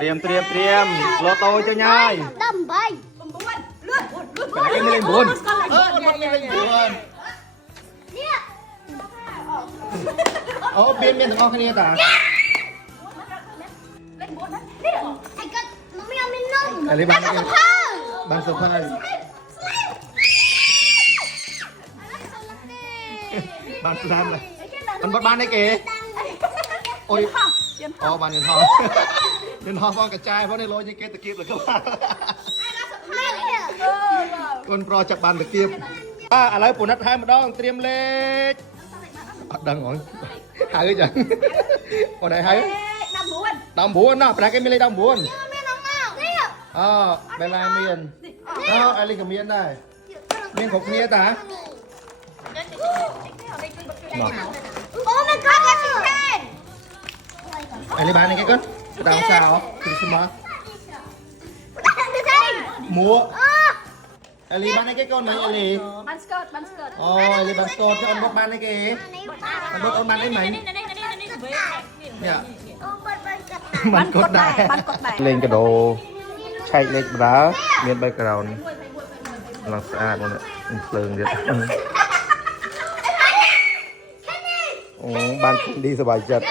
เตรียมโลโตเจ้าใหญ่ ดำใบ ไปไหนไม่เล่นบุญ มันไม่เป็นบุญ เนี่ย อ๋อเบียนทั้งออกแค่นี้ตา ไอ้ก็มันไม่เอาไม่นุ่ม อะไรบ้าง แล้วก็ บางเซอร์ไพรส์บางสุดท้ายเลยมันบดบ้านได้เก๋โอ้ยอ๋อบ้านเงินทองเงินทองฟองกระจายเพราะในโลยังเก๋ตะกี้เลยก็ว่าคนโปรจากบ้านตะกี้อะไรปุ่นนัดไทยมาดองเตรียมเล็กดังหน่อยหายเลยจังคนไหนหายดำบุญนะไปไหนกันไม่เลยดำบุญอ๋อเป็นไรเมียนอ๋ออะไรกับเมียนได้เมียนของเมียตา โอ้มันก็กระชิบแทน อะไรบ้างนี่กันดาวสาวคือสมอหมูอะไรบ้างนี่กันไหนอะไรบันสกอตอ๋ออะไรบันสกอตจะเอาบกบ้านนี่กันมันบกเอาบ้านได้ไหมเนี่ยมันกดได้เล่นกระโดใช้เล็กบ้าเมียนใบกระดอนกำลังสะอาดหมดเลยเพลิงเดียวโอ้บ้านดีสบายจัด